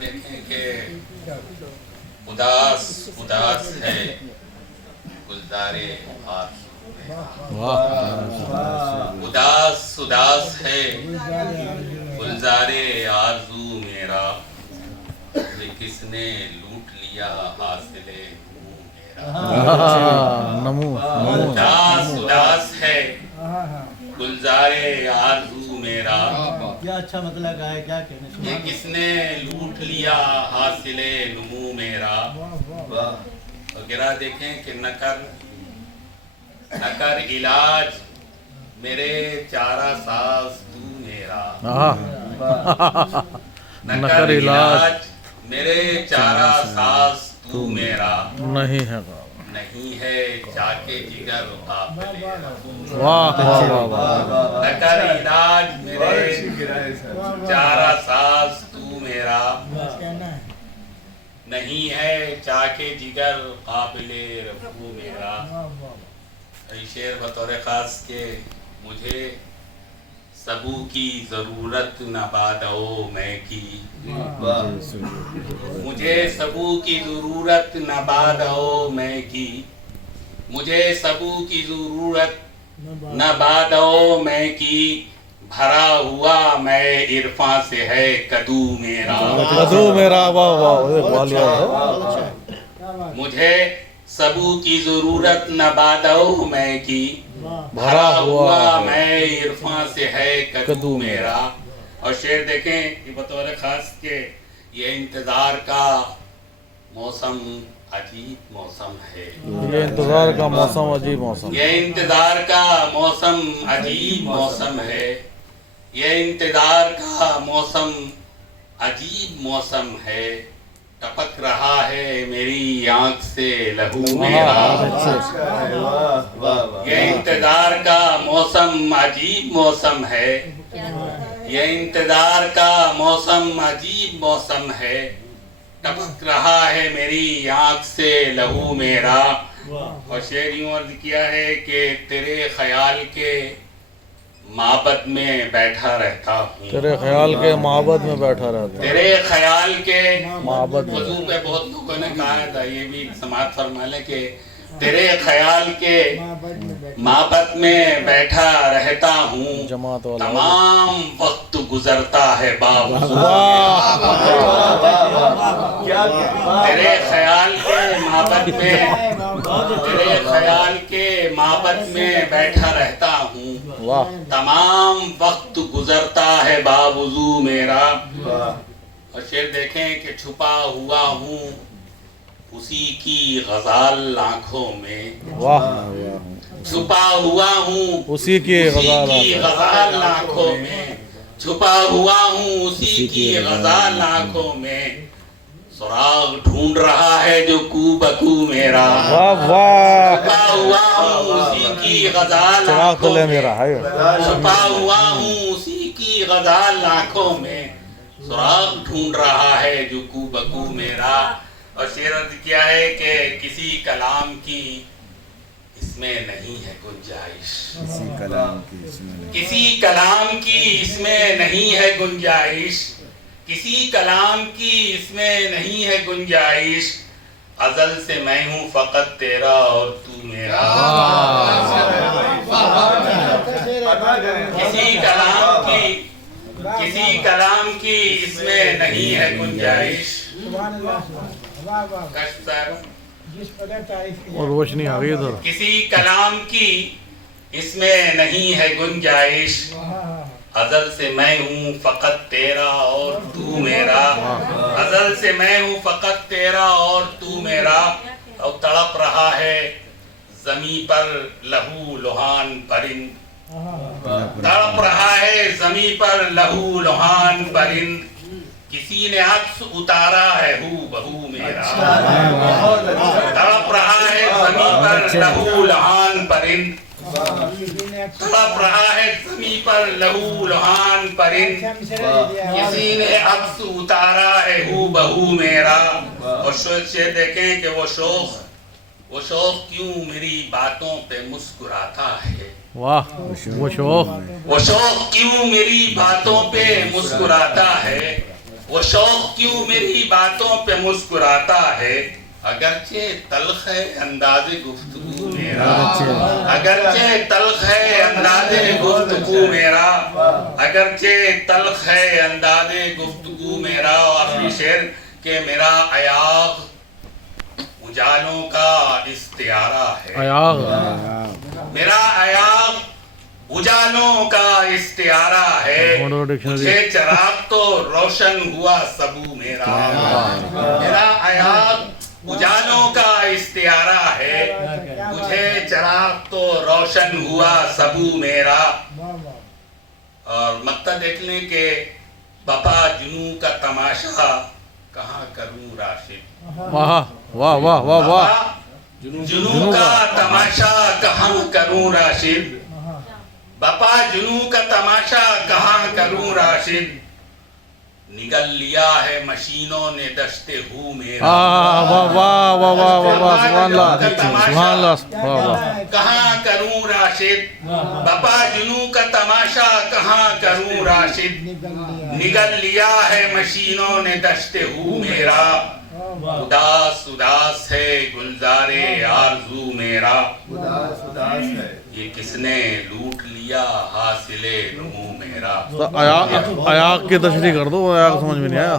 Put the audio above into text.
دیکھیں کہ اداس اداس ہے گلزار آرزو میرا، اداس اداس ہے گلزار آرزو میرا، یہ کس نے لوٹ لیا حاصل نمو میرا، اداس اداس ہے گلزار آرزو میرا، کیا اچھا مطلب ہے، کیا کہنے سنا یہ کس نے لوٹ لیا حاصل نمو میرا۔ وغیرہ دیکھیں کہ نکر علاج میرے چارہ ساز تو میرا، نکر علاج میرے چارہ ساز تو میرا، نہیں ہے نہیں ہے چاکے جگر قابل واہ واہ واہ نکر علاج میرے چارہ ساز تو میرا، نہیں ہے چاکے جگر قابل رفو میرا۔ یہ شعر بطور خاص کہ مجھے سبو کی ضرورت نہ بادو میں کی، مجھے سبو کی ضرورت نہ بادو میں کی، مجھے سبو کی ضرورت نہ بادو میں کی، بھرا ہوا میں عرفاں سے ہے کدو میرا، کدو میرا واہ واہ مجھے سبو کی ضرورت نہ بادو میں کی، بھرا ہوا میں عرفاں سے ہے کدو میرا۔ اور شعر دیکھیں کہ بطور خاص کہ یہ انتظار کا موسم عجیب موسم ہے، یہ انتظار کا موسم عجیب موسم، یہ انتظار کا موسم عجیب موسم ہے، یہ انتظار کا موسم عجیب موسم ہے، ٹپک رہا ہے میری آنکھ سے لہو میرا، یہ انتظار کا موسم عجیب موسم ہے، یہ انتظار کا موسم عجیب موسم ہے، ٹپک رہا ہے میری آنکھ سے لہو میرا۔ اور شعر یوں عرض کیا ہے کہ تیرے خیال کے معبد میں بیٹھا رہتا ہوں، تیرے خیال کے معبد میں بیٹھا رہتا تیرے خیال کے معبد میں، وضو پہ بہت لوگوں نے کہا تھا، یہ بھی سماعت فرما لیں کہ تیرے خیال کے معبد میں بیٹھا رہتا ہوں، جماعت والا تمام وقت گزرتا ہے باوضو، تیرے خیال کے معبد میں، تیرے خیال کے معبد میں بیٹھا رہتا ہوں، واہ تمام وقت گزرتا ہے باوضو میرا۔ اور شعر دیکھیں کہ چھپا ہوا ہوں اسی کی غزال آنکھوں میں، واہ چھپا ہوا ہوں اسی کی غزال غزال آنکھوں میں، چھپا ہوا ہوں اسی کی غزال آنکھوں میں، سراغ ڈھونڈ رہا ہے جو کو بکو میرا، واہ واہ چھپا ہوا ہوں اسی کی غزال چراغ تو آنکھوں لے میں، میرا ہے چھپا ہوا ہوں اسی کی غزال آنکھوں میں، سراغ ڈھونڈ رہا ہے جو کو بکو میرا۔ اور شعر عرض کیا ہے کہ کسی کلام کی اس میں نہیں ہے گنجائش، کسی کلام کی اس میں نہیں ہے گنجائش، کسی کلام کی اس میں نہیں ہے گنجائش، ازل سے میں ہوں فقط تیرا اور تو میرا، کسی کلام کی اس میں نہیں ہے گنجائش۔ کشف صاحب اور روشنی آ گئی ادھر، کسی کلام کی اس میں نہیں ہے گنجائش، ازل سے میں ہوں فقط تیرا اور تو میرا، ازل سے میں ہوں فقط تیرا اور تو میرا، اور تڑپ رہا ہے زمیں پر لہو لہان پرند، تڑپ رہا ہے زمیں پر لہو لہان پرند، کسی نے عکس اتارا ہے ہو بہو میرا، تڑپ رہا ہے زمیں پر لہو لہان پرند، تڑپ رہا ہے زمیں پر لہو لہان پرند، کسی نے عکس اتارا ہے ہو بہو میرا۔ اور شعر دیکھیں کہ وہ شوق کیوں میری باتوں پہ مسکراتا ہے، واہ وہ شوق وہ شوق کیوں میری باتوں پہ مسکراتا ہے، وہ شوق کیوں میری باتوں پہ مسکراتا ہے، اگرچہ تلخ ہے انداز گفتگو میرا، اگرچہ تلخ ہے انداز گفتگو میرا، اگرچہ تلخ ہے انداز گفتگو میرا۔ آخری شعر کہ میرا ایاغ اجالوں کا استعارہ ہے، ایاغ میرا ایاغ اجالوں کا استعارہ ہے، مجھے چراغ تو روشن ہوا سبو میرا، میرا ایاغ اجالوں کا استعارہ ہے، مجھے چراغ تو روشن ہوا سبو میرا۔ اور مقطع دیکھ لیں کہ بپا جنوں کا تماشا کہاں کروں راشد، واہ واہ واہ واہ واہ، جنوں کا تماشا کہاں کروں راشد، بپا جنوں کا تماشا کہاں کروں راشد، نگل لیا ہے مشینوں نے دشتے ہو میرا، واہ واہ واہ واہ واہ واہ، سبحان اللہ سبحان اللہ، واہ واہ، کہاں کروں راشد، بپا جنوں کا تماشا کہاں کروں راشد، نگل لیا ہے مشینوں نے دشتے ہو میرا، اداس اداس ہے گلزار آرزو میرا، یہ کس نے لوٹ لیا حاصل نمو میرا۔ ایاغ کی تشریح کر دو، ایاغ سمجھ میں نہیں آیا۔